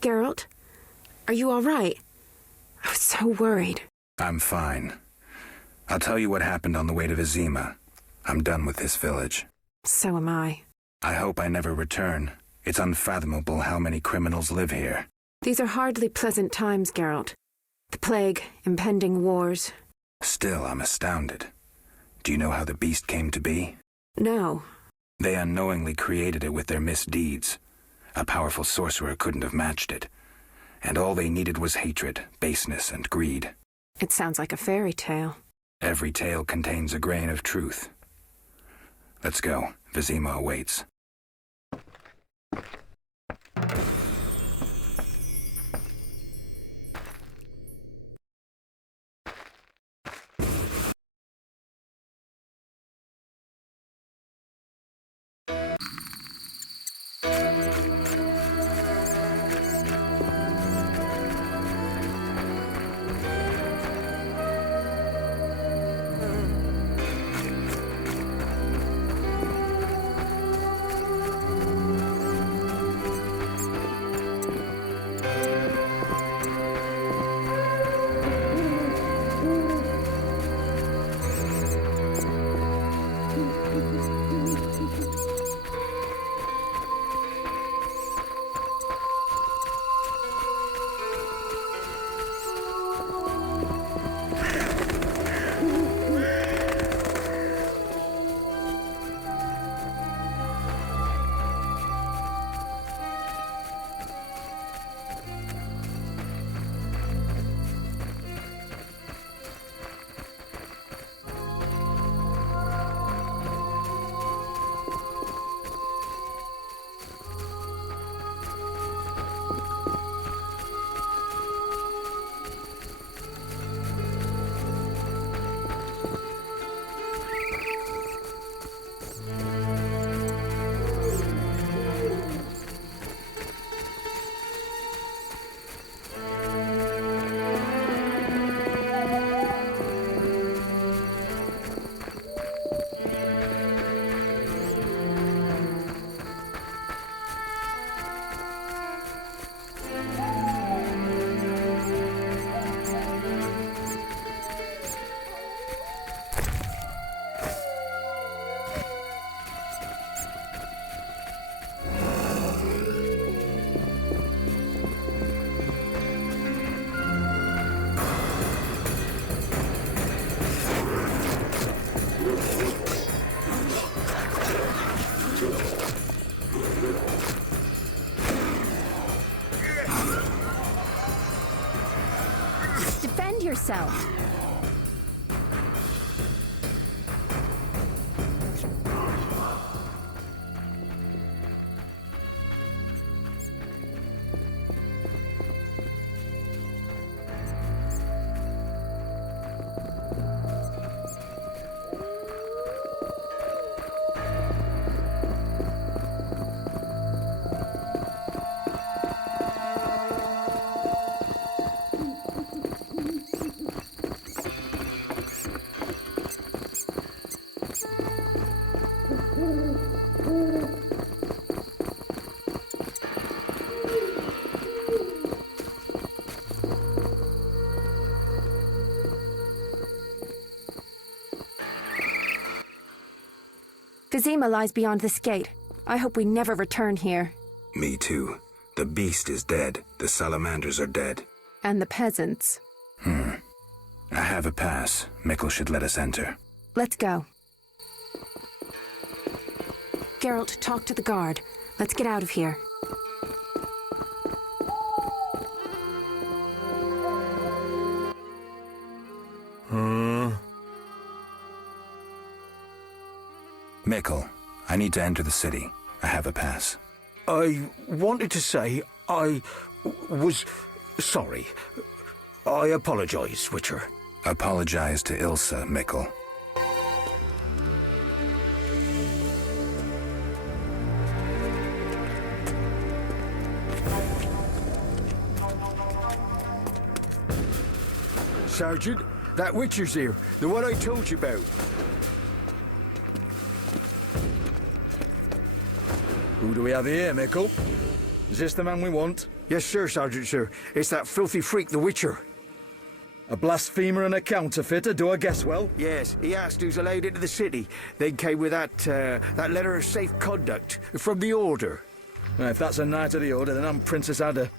Geralt? Are you all right? I was so worried. I'm fine. I'll tell you what happened on the way to Vizima. I'm done with this village. So am I. I hope I never return. It's unfathomable how many criminals live here. These are hardly pleasant times, Geralt. The plague, impending wars. Still, I'm astounded. Do you know how the beast came to be? No. They unknowingly created it with their misdeeds. A powerful sorcerer couldn't have matched it. And all they needed was hatred, baseness, and greed. It sounds like a fairy tale. Every tale contains a grain of truth. Let's go. Vizima awaits. Defend yourself. Vizima lies beyond this gate. I hope we never return here. Me too. The beast is dead. The salamanders are dead. And the peasants. I have a pass. Mikkel should let us enter. Let's go. Geralt, talk to the guard. Let's get out of here. Mikkel, I need to enter the city. I have a pass. I wanted to say I was sorry. I apologize, Witcher. Apologize to Ilsa, Mikkel. Sergeant, that Witcher's here. The one I told you about. Who do we have here, Mikkel? Is this the man we want? Yes, sir, Sergeant, sir. It's that filthy freak, the Witcher. A blasphemer and a counterfeiter, do I guess well? Yes, he asked who's allowed into the city. Then came with that letter of safe conduct from the Order. Now, if that's a knight of the Order, then I'm Princess Ada.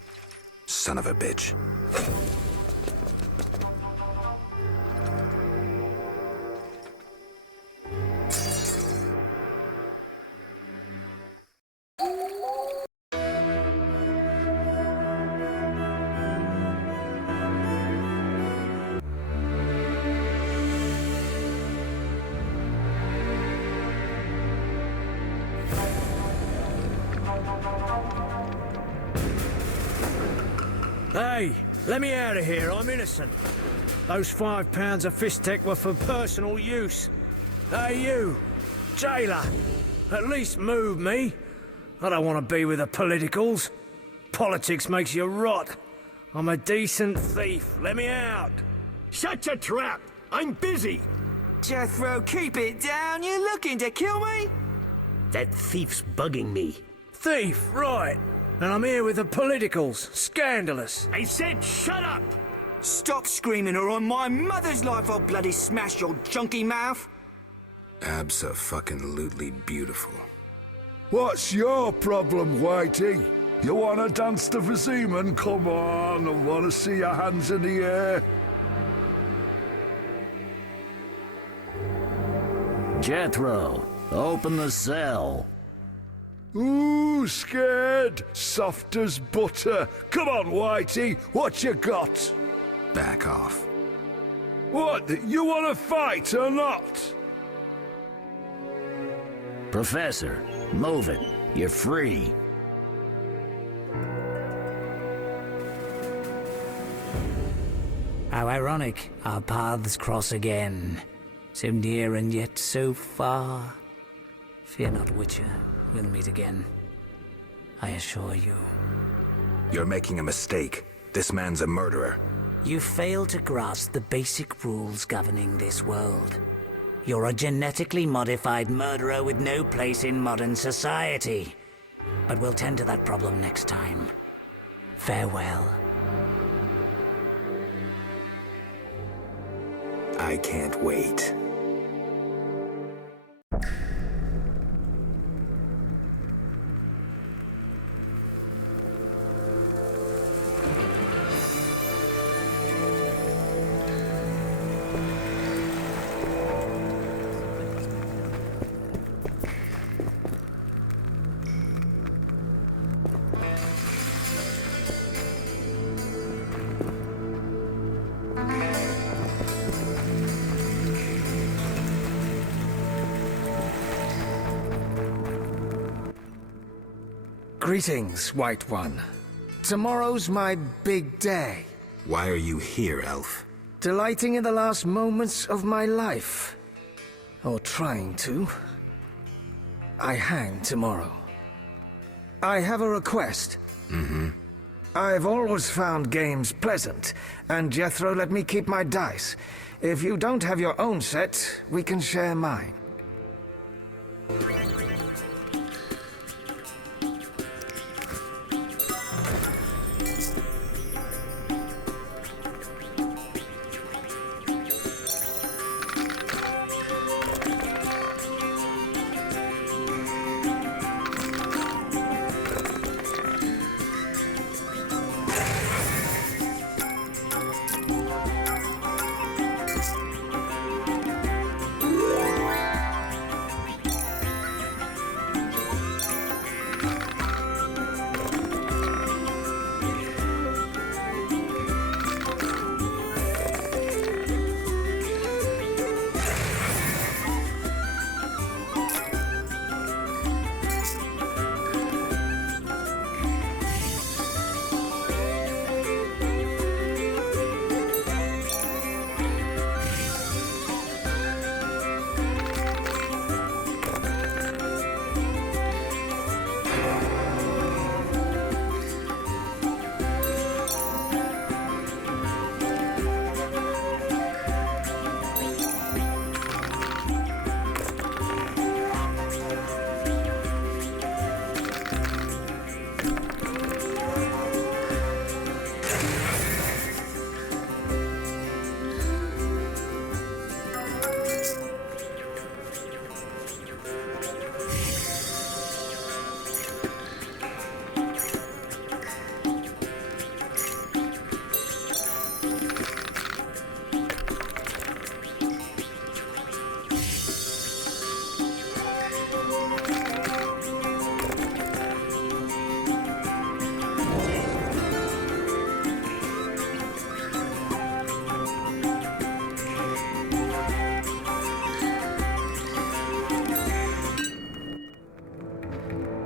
Son of a bitch. Hey, let me out of here. I'm innocent. Those £5 of Fistech were for personal use. Hey, you, jailer, at least move me. I don't want to be with the politicals. Politics makes you rot. I'm a decent thief. Let me out. Shut your trap! I'm busy! Jethro, keep it down. You looking to kill me? That thief's bugging me. Thief, right. And I'm here with the politicals. Scandalous. I said shut up! Stop screaming or on my mother's life I'll bloody smash your junky mouth. Abso-fucking-lutely beautiful. What's your problem, Whitey? You wanna dance the Viziman? Come on, I wanna see your hands in the air. Jethro, open the cell. Ooh, scared? Soft as butter. Come on, Whitey, what you got? Back off. What, you wanna fight or not? Professor, move it. You're free. How ironic, our paths cross again. So near and yet so far. Fear not, Witcher. We'll meet again. I assure you. You're making a mistake. This man's a murderer. You fail to grasp the basic rules governing this world. You're a genetically modified murderer with no place in modern society. But we'll tend to that problem next time. Farewell. I can't wait. Greetings, White One. Tomorrow's my big day. Why are you here, Elf? Delighting in the last moments of my life. Or trying to. I hang tomorrow. I have a request. I've always found games pleasant, and Jethro let me keep my dice. If you don't have your own set, we can share mine.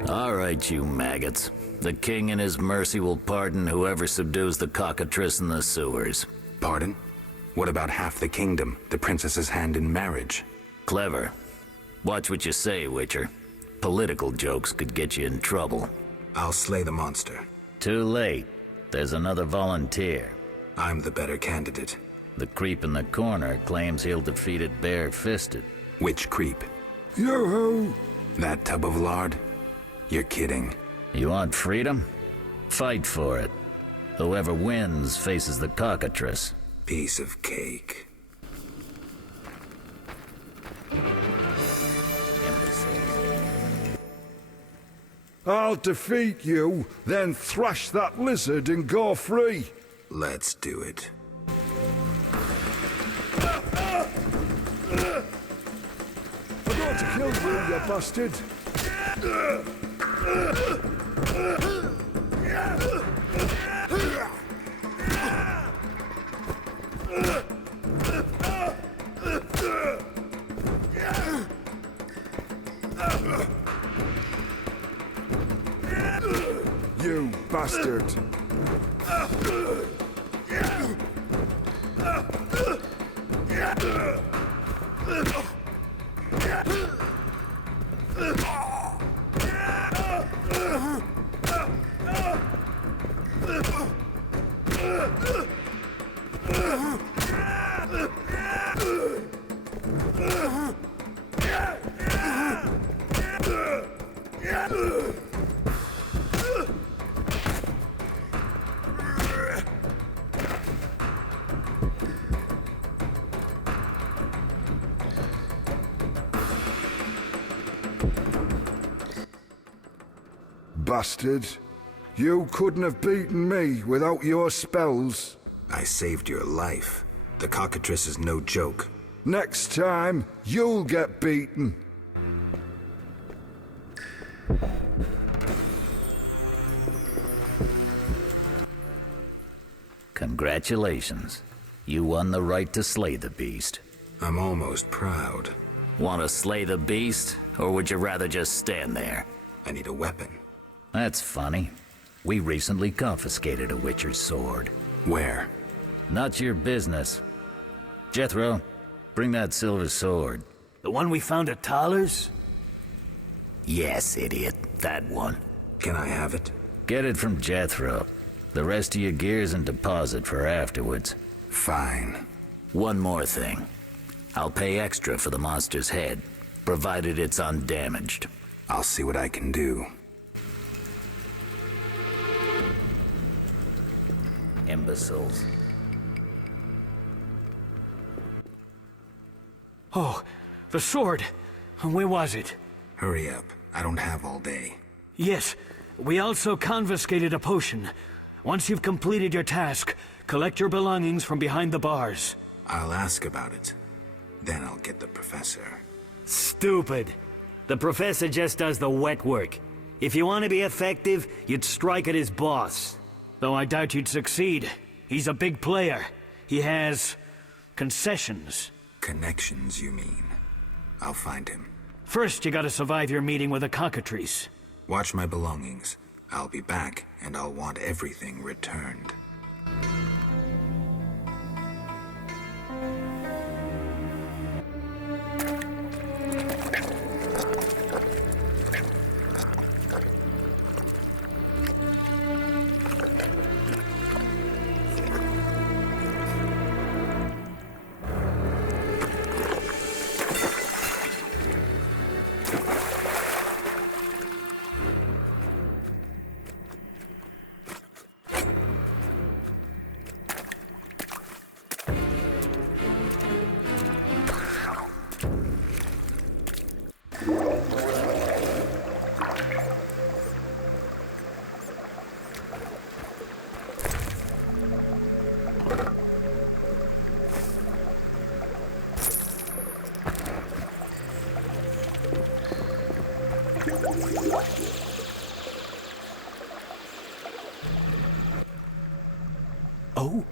All right, you maggots. The king in his mercy will pardon whoever subdues the cockatrice in the sewers. Pardon? What about half the kingdom, the princess's hand in marriage? Clever. Watch what you say, Witcher. Political jokes could get you in trouble. I'll slay the monster. Too late. There's another volunteer. I'm the better candidate. The creep in the corner claims he'll defeat it bare-fisted. Which creep? Yoo-hoo! That tub of lard? You're kidding. You want freedom? Fight for it. Whoever wins faces the cockatrice. Piece of cake. I'll defeat you, then thrash that lizard and go free. Let's do it. I'm going to kill you, you bastard. You bastard. Bastard. You couldn't have beaten me without your spells. I saved your life. The cockatrice is no joke. Next time, you'll get beaten. Congratulations. You won the right to slay the beast. I'm almost proud. Want to slay the beast, or would you rather just stand there? I need a weapon. That's funny. We recently confiscated a Witcher's sword. Where? Not your business. Jethro, bring that silver sword. The one we found at Thaler's? Yes, idiot. That one. Can I have it? Get it from Jethro. The rest of your gear's in deposit for afterwards. Fine. One more thing. I'll pay extra for the monster's head, provided it's undamaged. I'll see what I can do. Imbeciles. Oh, the sword. Where was it? Hurry up. I don't have all day. Yes, we also confiscated a potion. Once you've completed your task, collect your belongings from behind the bars. I'll ask about it. Then I'll get the professor. Stupid. The professor just does the wet work. If you want to be effective, you'd strike at his boss. Though I doubt you'd succeed. He's a big player. He has concessions. Connections, you mean? I'll find him. First, you gotta survive your meeting with the cockatrice. Watch my belongings. I'll be back, and I'll want everything returned. Oh?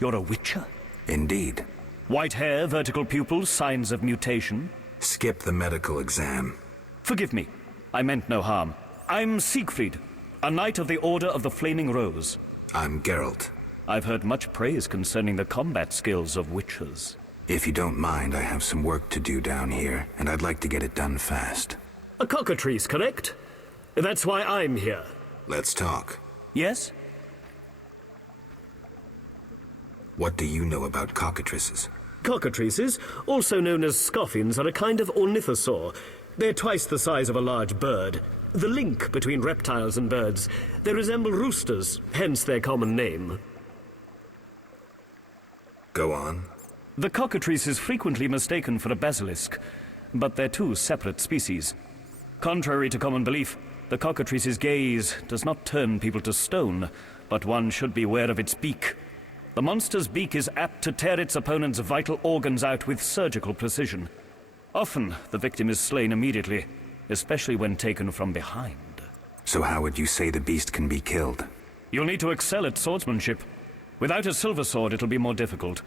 You're a Witcher? Indeed. White hair, vertical pupils, signs of mutation? Skip the medical exam. Forgive me. I meant no harm. I'm Siegfried, a knight of the Order of the Flaming Rose. I'm Geralt. I've heard much praise concerning the combat skills of witchers. If you don't mind, I have some work to do down here, and I'd like to get it done fast. A cockatrice, correct? That's why I'm here. Let's talk. Yes? What do you know about cockatrices? Cockatrices, also known as scoffins, are a kind of ornithosaur. They're twice the size of a large bird. The link between reptiles and birds. They resemble roosters, hence their common name. Go on. The cockatrice is frequently mistaken for a basilisk, but they're two separate species. Contrary to common belief, the cockatrice's gaze does not turn people to stone, but one should beware of its beak. The monster's beak is apt to tear its opponent's vital organs out with surgical precision. Often, the victim is slain immediately, especially when taken from behind. So how would you say the beast can be killed? You'll need to excel at swordsmanship. Without a silver sword, it'll be more difficult.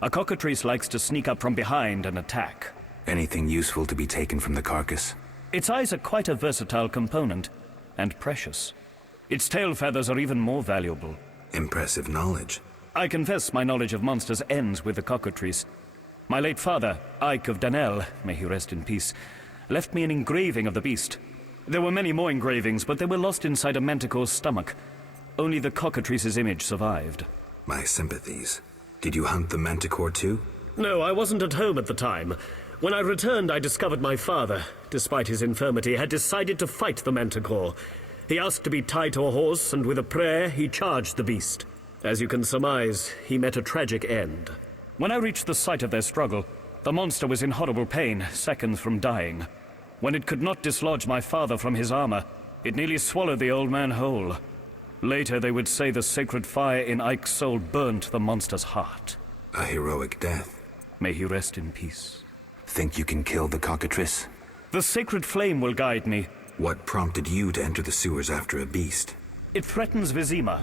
A cockatrice likes to sneak up from behind and attack. Anything useful to be taken from the carcass? Its eyes are quite a versatile component, and precious. Its tail feathers are even more valuable. Impressive knowledge. I confess my knowledge of monsters ends with the cockatrice. My late father, Ike of Danel, may he rest in peace, left me an engraving of the beast. There were many more engravings, but they were lost inside a manticore's stomach. Only the cockatrice's image survived. My sympathies. Did you hunt the manticore too? No, I wasn't at home at the time. When I returned, I discovered my father, despite his infirmity, had decided to fight the manticore. He asked to be tied to a horse, and with a prayer, he charged the beast. As you can surmise, he met a tragic end. When I reached the site of their struggle, the monster was in horrible pain, seconds from dying. When it could not dislodge my father from his armor, it nearly swallowed the old man whole. Later, they would say the sacred fire in Ike's soul burnt the monster's heart. A heroic death. May he rest in peace. Think you can kill the cockatrice? The sacred flame will guide me. What prompted you to enter the sewers after a beast? It threatens Vizima.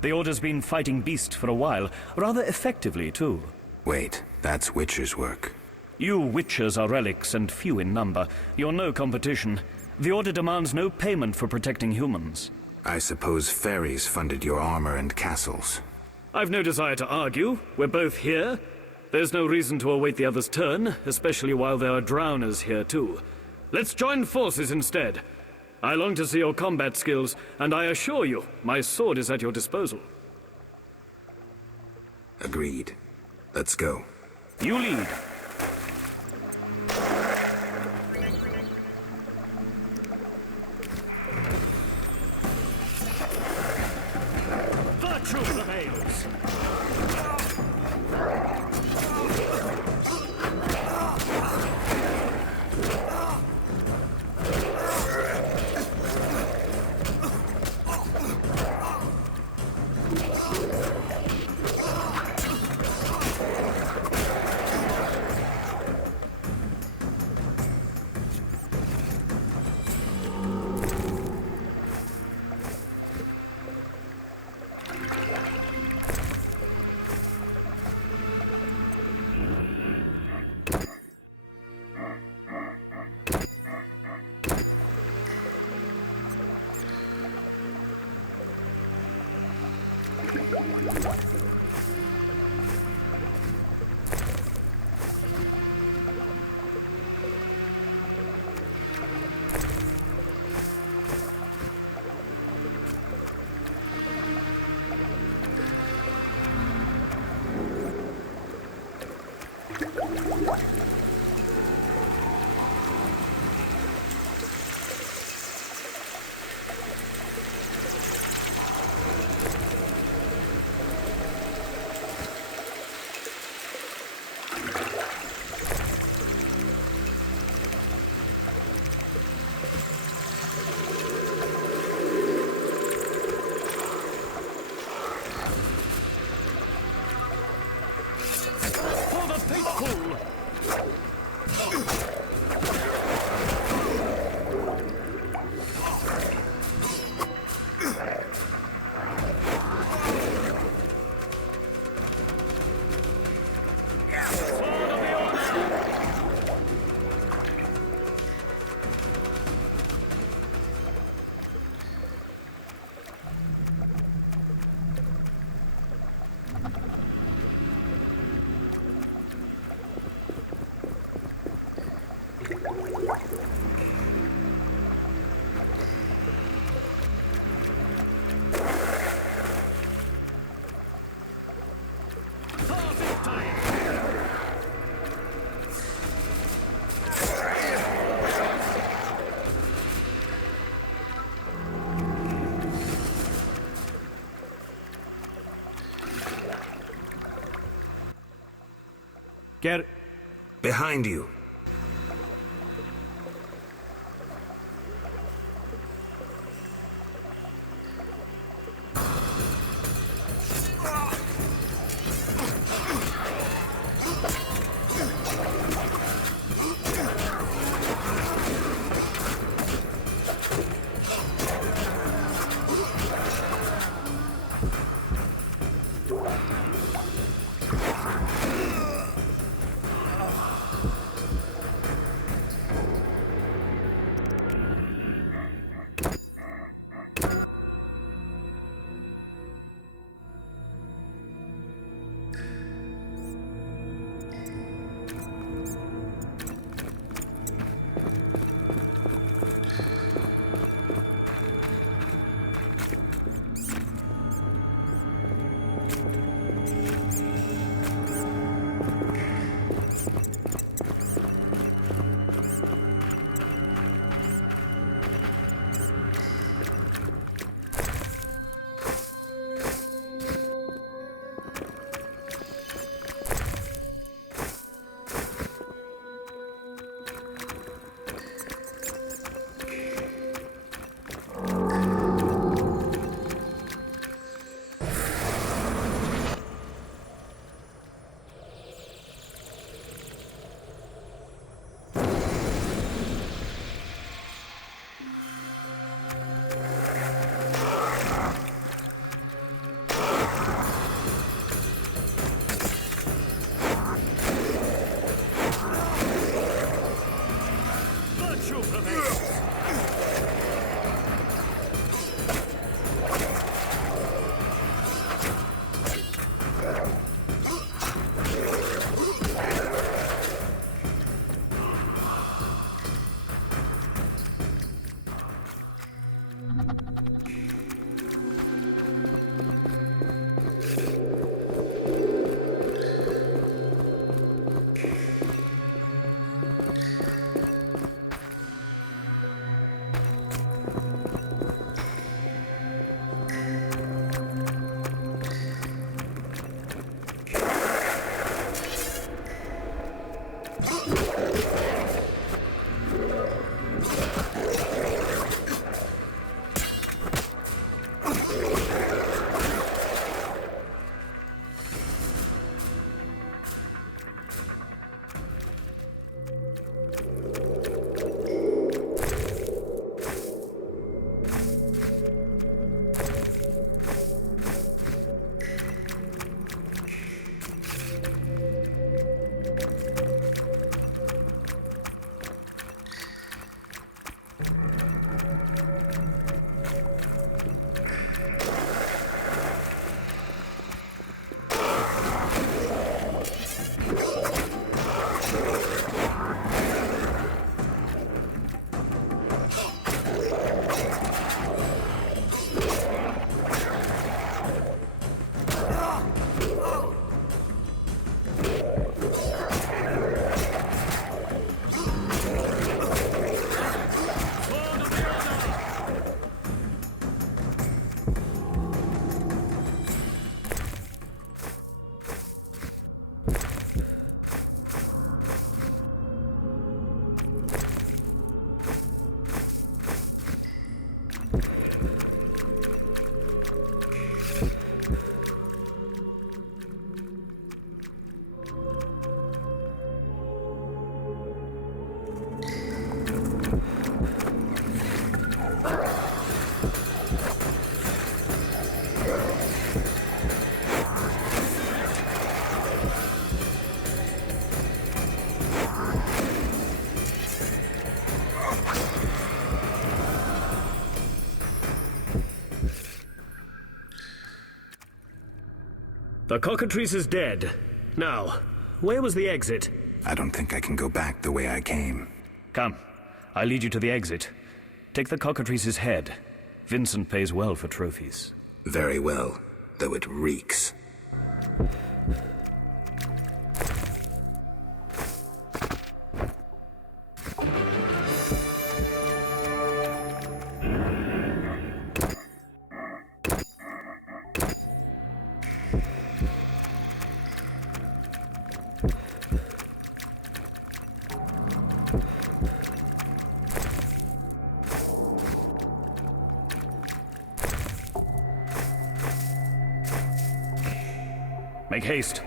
The Order's been fighting beasts for a while, rather effectively, too. Wait, that's Witcher's work. You Witchers are relics and few in number. You're no competition. The Order demands no payment for protecting humans. I suppose fairies funded your armor and castles. I've no desire to argue. We're both here. There's no reason to await the other's turn, especially while there are drowners here too. Let's join forces instead. I long to see your combat skills, and I assure you, my sword is at your disposal. Agreed. Let's go. You lead. Virtue prevails! Get... Behind you. The cockatrice is dead. Now, where was the exit? I don't think I can go back the way I came. Come, I'll lead you to the exit. Take the cockatrice's head. Vincent pays well for trophies. Very well, though it reeks. Make haste.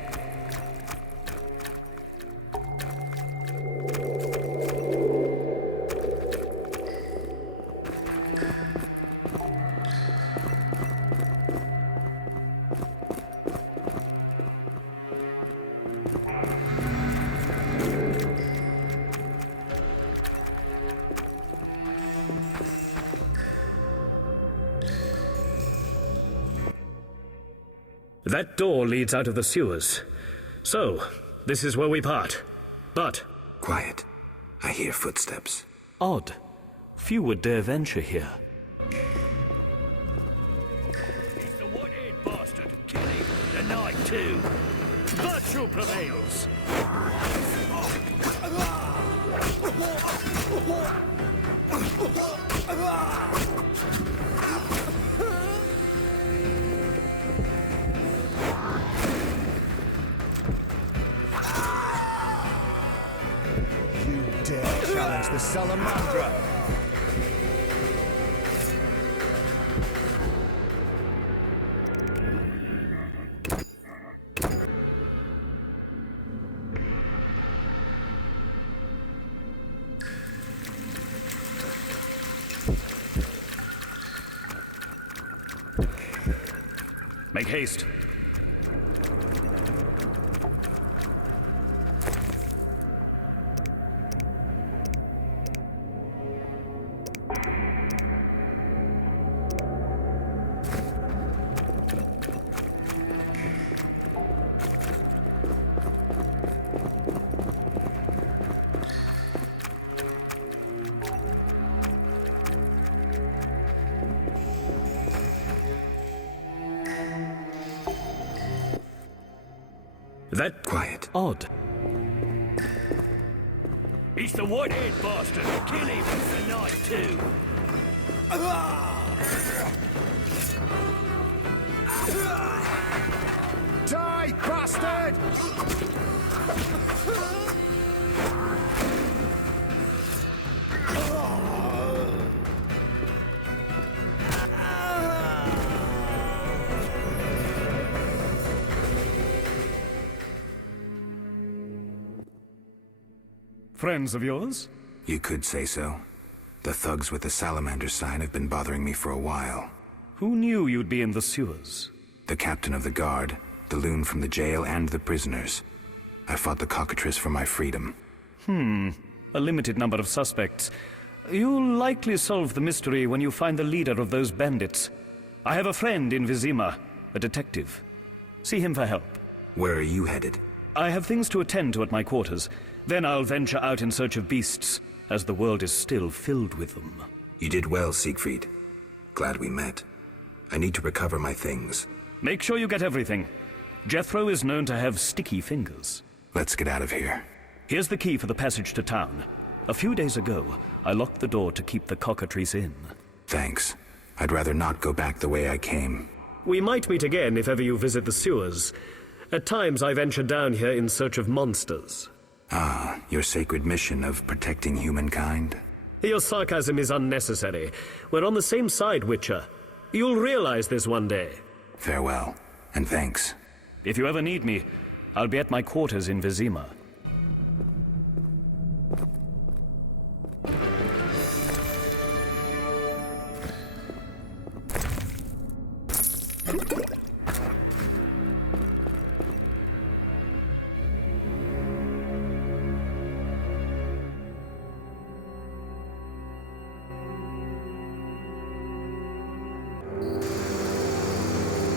That door leads out of the sewers. So, this is where we part. But... Quiet. I hear footsteps. Odd. Few would dare venture here. He's the white-haired bastard. Kill him. The night, too. Virtue prevails. Challenge the Salamandra! Make haste. That... Quiet. Odd. He's the white-haired bastard. Kill him. The night, too. Die, bastard! Friends of yours? You could say so. The thugs with the salamander sign have been bothering me for a while. Who knew you'd be in the sewers? The captain of the guard, the loon from the jail, and the prisoners. I fought the cockatrice for my freedom. A limited number of suspects. You'll likely solve the mystery when you find the leader of those bandits. I have a friend in Vizima, a detective. See him for help. Where are you headed? I have things to attend to at my quarters. Then I'll venture out in search of beasts, as the world is still filled with them. You did well, Siegfried. Glad we met. I need to recover my things. Make sure you get everything. Jethro is known to have sticky fingers. Let's get out of here. Here's the key for the passage to town. A few days ago, I locked the door to keep the cockatrice in. Thanks. I'd rather not go back the way I came. We might meet again if ever you visit the sewers. At times I venture down here in search of monsters. Ah, your sacred mission of protecting humankind? Your sarcasm is unnecessary. We're on the same side, Witcher. You'll realize this one day. Farewell, and thanks. If you ever need me, I'll be at my quarters in Vizima.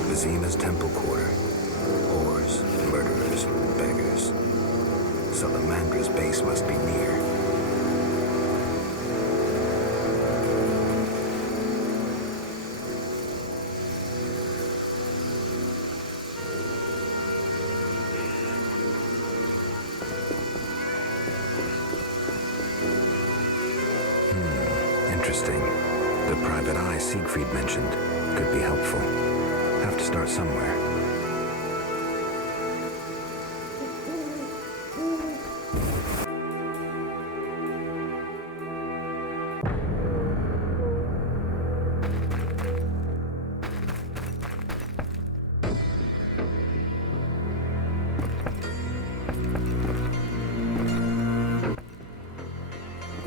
Vizima's temple quarter. Whores, murderers, beggars. Salamandra's base must be near. Interesting. The private eye Siegfried mentioned could be helpful. Have to start somewhere.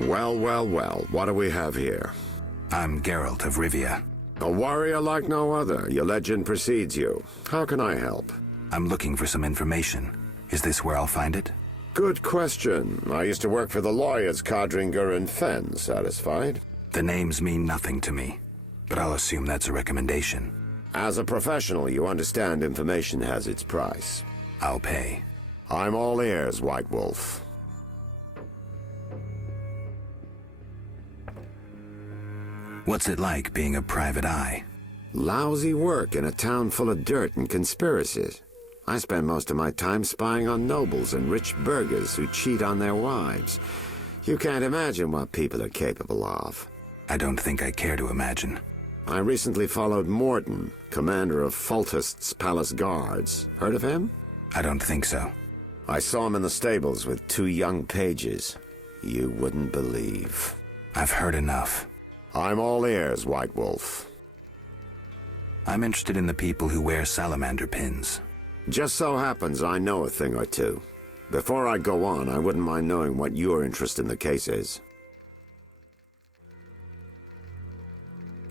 Well, well, well. What do we have here? I'm Geralt of Rivia. A warrior like no other. Your legend precedes you. How can I help? I'm looking for some information. Is this where I'll find it? Good question. I used to work for the lawyers Codringer and Fenn. Satisfied? The names mean nothing to me, but I'll assume that's a recommendation. As a professional, you understand information has its price. I'll pay. I'm all ears, White Wolf. What's it like being a private eye? Lousy work in a town full of dirt and conspiracies. I spend most of my time spying on nobles and rich burghers who cheat on their wives. You can't imagine what people are capable of. I don't think I care to imagine. I recently followed Morton, commander of Foltest's Palace Guards. Heard of him? I don't think so. I saw him in the stables with 2 young pages. You wouldn't believe. I've heard enough. I'm all ears, White Wolf. I'm interested in the people who wear salamander pins. Just so happens I know a thing or two. Before I go on, I wouldn't mind knowing what your interest in the case is.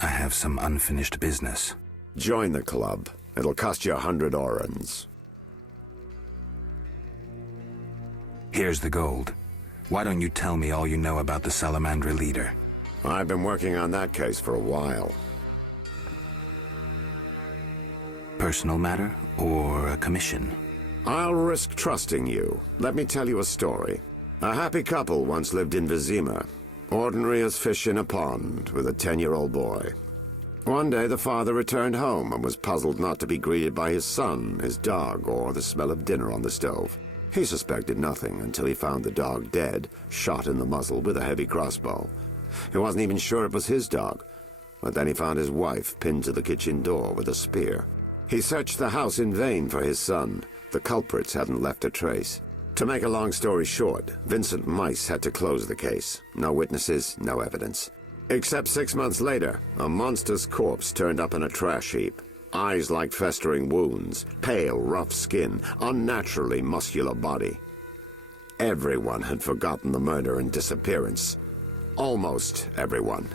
I have some unfinished business. Join the club. It'll cost you 100 orens. Here's the gold. Why don't you tell me all you know about the Salamander leader? I've been working on that case for a while. Personal matter or a commission? I'll risk trusting you. Let me tell you a story. A happy couple once lived in Vizima, ordinary as fish in a pond, with a 10-year-old boy. One day the father returned home and was puzzled not to be greeted by his son, his dog, or the smell of dinner on the stove. He suspected nothing until he found the dog dead, shot in the muzzle with a heavy crossbow. He wasn't even sure it was his dog, but then he found his wife pinned to the kitchen door with a spear. He searched the house in vain for his son. The culprits hadn't left a trace. To make a long story short, Vincent Mice had to close the case. No witnesses, no evidence. Except 6 months later, a monster's corpse turned up in a trash heap. Eyes like festering wounds, pale, rough skin, unnaturally muscular body. Everyone had forgotten the murder and disappearance. Almost everyone.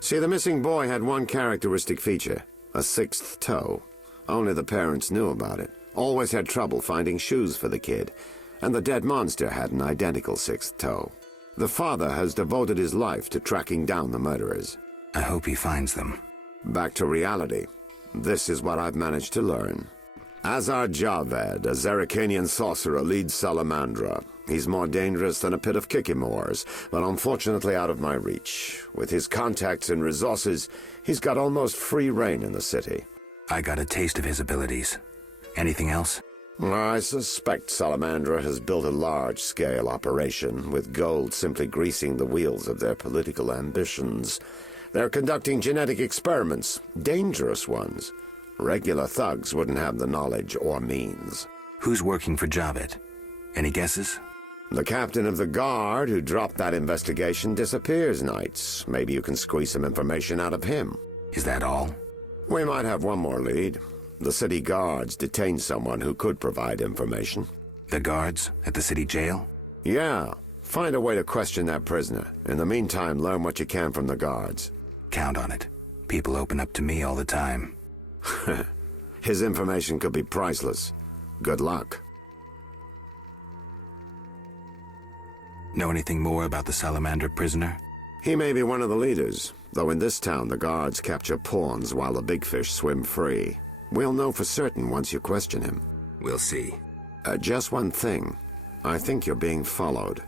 See, the missing boy had one characteristic feature, a 6th toe. Only the parents knew about it. Always had trouble finding shoes for the kid. And the dead monster had an identical 6th toe. The father has devoted his life to tracking down the murderers. I hope he finds them. Back to reality. This is what I've managed to learn. Azar Javed, a Zerrikanian sorcerer, leads Salamandra. He's more dangerous than a pit of Kikimors, but unfortunately out of my reach. With his contacts and resources, he's got almost free reign in the city. I got a taste of his abilities. Anything else? I suspect Salamandra has built a large-scale operation, with gold simply greasing the wheels of their political ambitions. They're conducting genetic experiments, dangerous ones. Regular thugs wouldn't have the knowledge or means. Who's working for Javed? Any guesses? The captain of the guard who dropped that investigation disappears nights. Maybe you can squeeze some information out of him. Is that all? We might have one more lead. The city guards detained someone who could provide information. The guards at the city jail? Yeah. Find a way to question that prisoner. In the meantime, learn what you can from the guards. Count on it. People open up to me all the time. His information could be priceless. Good luck. Know anything more about the Salamander prisoner? He may be one of the leaders, though in this town the guards capture pawns while the big fish swim free. We'll know for certain once you question him. We'll see. Just one thing. I think you're being followed.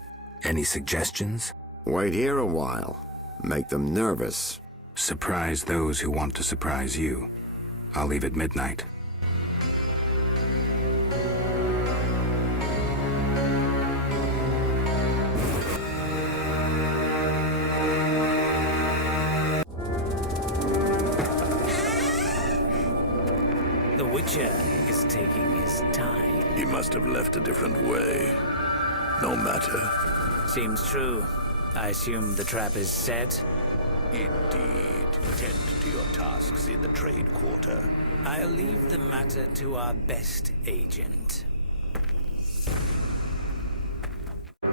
Any suggestions? Wait here a while. Make them nervous. Surprise those who want to surprise you. I'll leave at midnight. The Witcher is taking his time. He must have left a different way. No matter. Seems true. I assume the trap is set? Indeed. Tend to your tasks in the trade quarter. I'll leave the matter to our best agent. I'm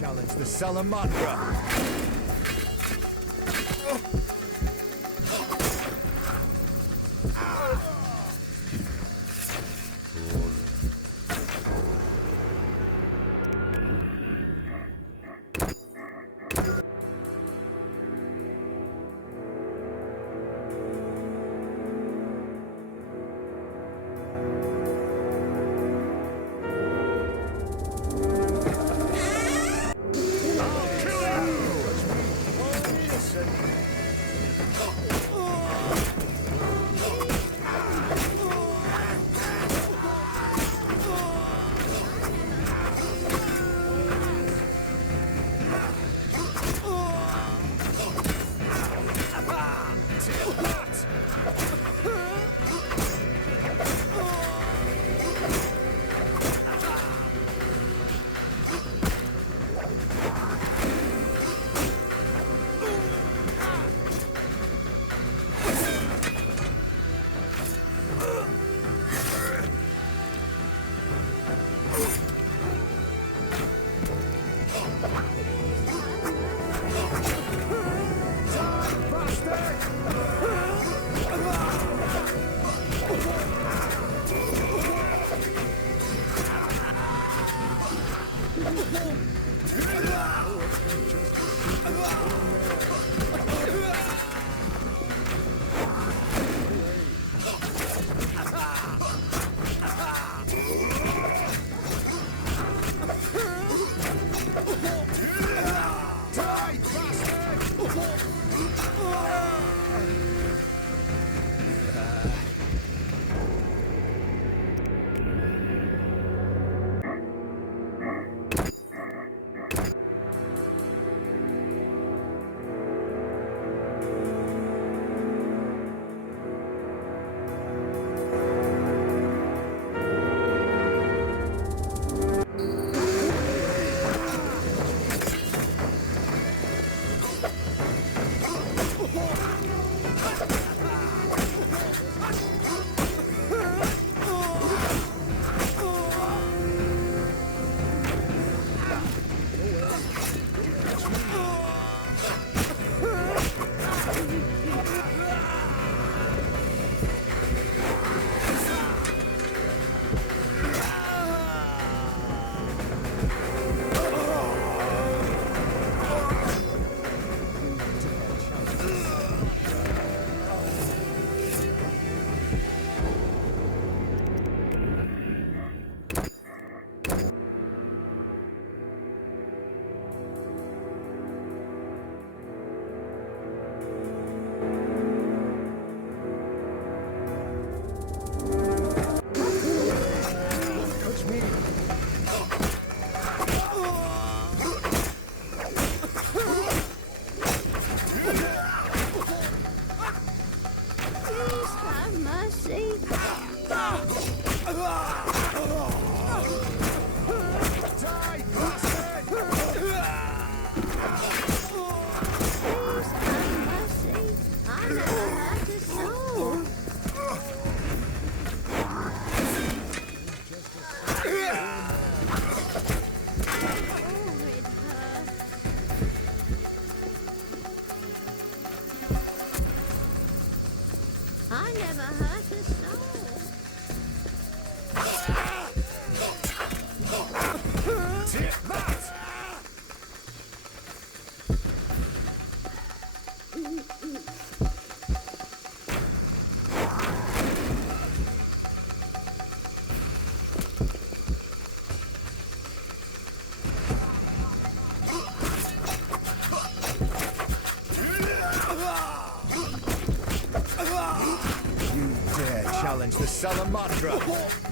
Challenge the Salamandra! Challenge the Salamandra!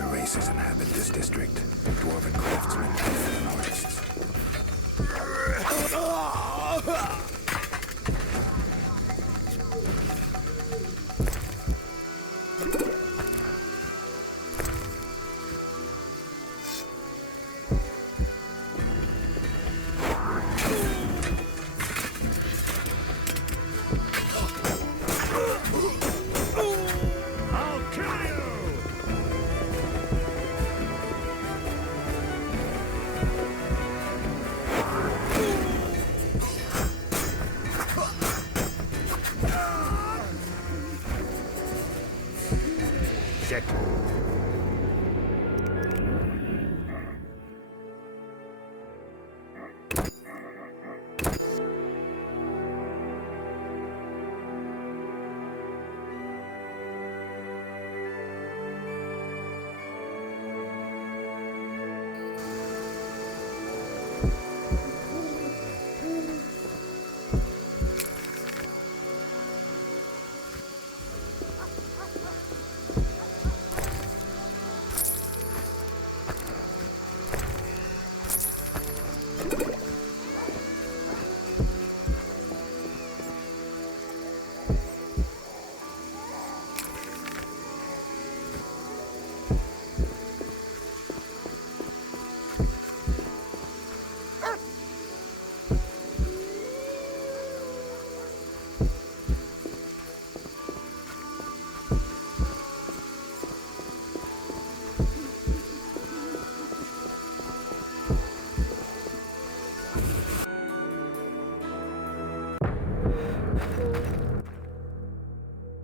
other races inhabit this district. Dwarven craftsmen and artists.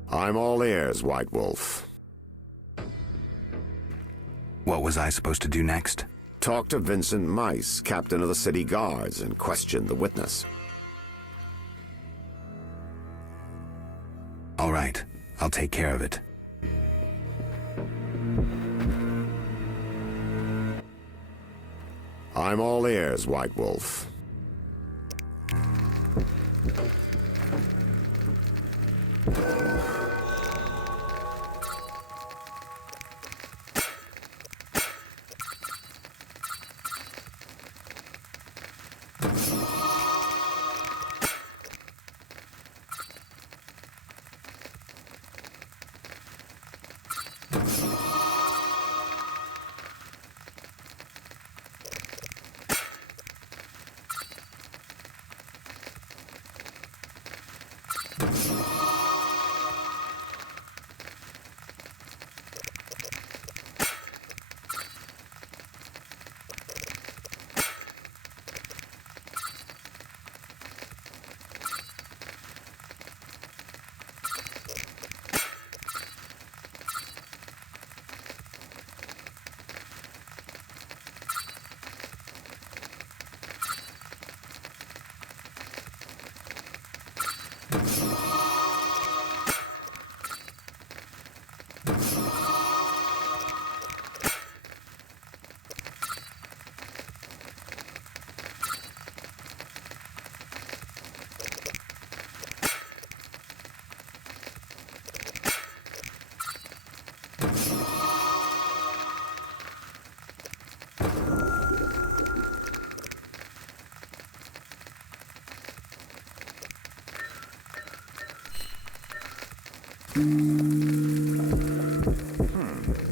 I'm all ears, White Wolf. What was I supposed to do next? Talk to Vincent Mice, captain of the city guards, and question the witness. All right, I'll take care of it. I'm all ears, White Wolf.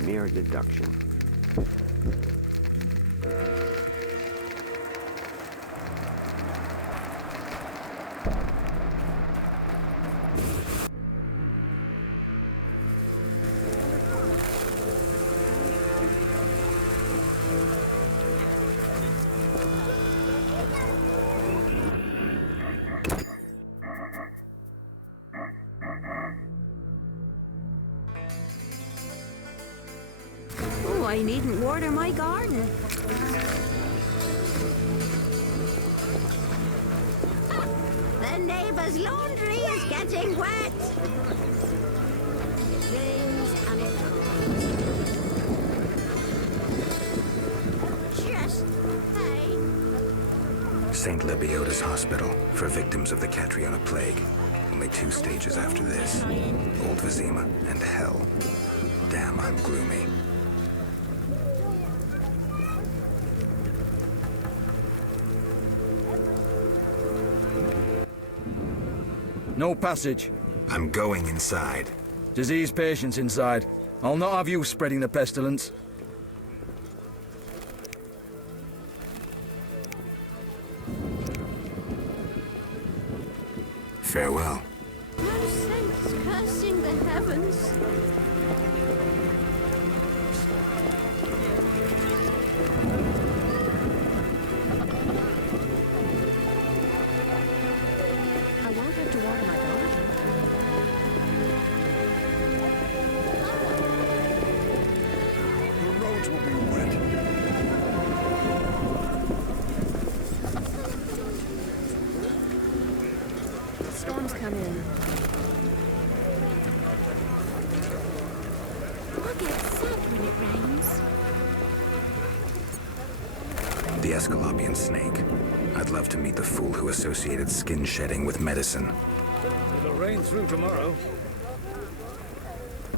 Mere deduction. I needn't water my garden. The neighbor's laundry is getting wet. It rains and it pours. Just pain. St. Lebioda's Hospital for victims of the Catriona Plague. Only 2 stages after this. Old Vizima and Hell. Damn, I'm gloomy. No passage. I'm going inside. Disease patients inside. I'll not have you spreading the pestilence. Farewell. No sense cursing the heavens. I won't have to water my garden. The roads will be wet. Storms come in. I get sad when it rains. The Escalopian snake. I'd love to meet the fool who associated skin shedding with medicine. It'll rain through tomorrow.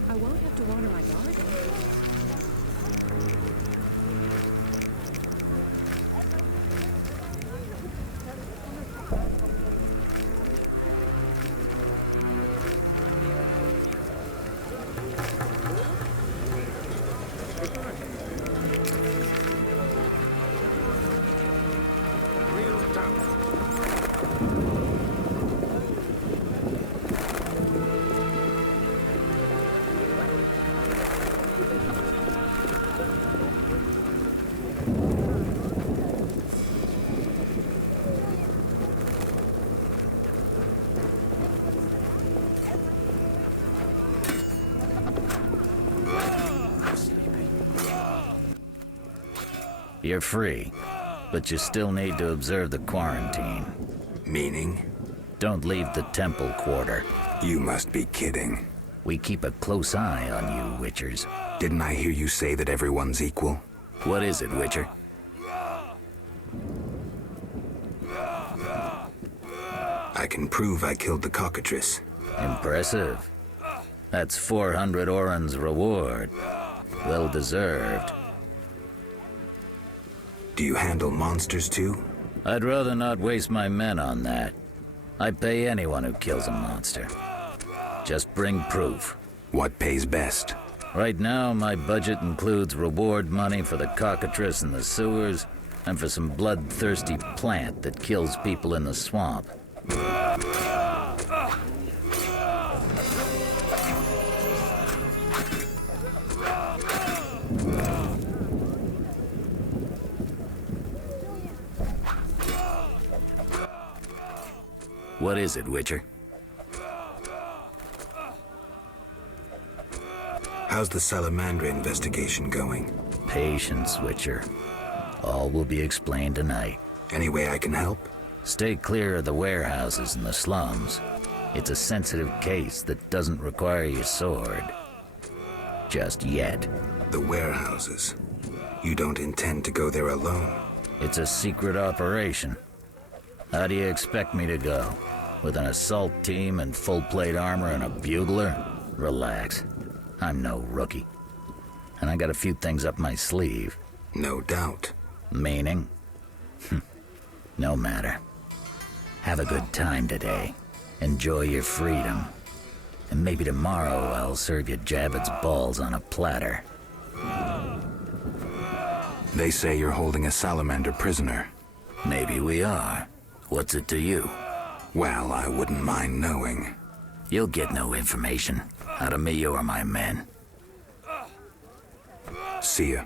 I won't have to water my garden. You're free, but you still need to observe the quarantine. Meaning? Don't leave the temple quarter. You must be kidding. We keep a close eye on you, Witchers. Didn't I hear you say that everyone's equal? What is it, Witcher? I can prove I killed the cockatrice. Impressive. That's 400 Oren's reward. Well deserved. Do you handle monsters too? I'd rather not waste my men on that. I pay anyone who kills a monster. Just bring proof. What pays best? Right now, my budget includes reward money for the cockatrice in the sewers, and for some bloodthirsty plant that kills people in the swamp. What is it, Witcher? How's the Salamandra investigation going? Patience, Witcher. All will be explained tonight. Any way I can help? Stay clear of the warehouses and the slums. It's a sensitive case that doesn't require your sword. Just yet. The warehouses? You don't intend to go there alone? It's a secret operation. How do you expect me to go? With an assault team and full-plate armor and a bugler? Relax. I'm no rookie. And I got a few things up my sleeve. No doubt. Meaning? No matter. Have a good time today. Enjoy your freedom. And maybe tomorrow I'll serve you Jabber's balls on a platter. They say you're holding a salamander prisoner. Maybe we are. What's it to you? Well, I wouldn't mind knowing. You'll get no information out of me or my men. See ya.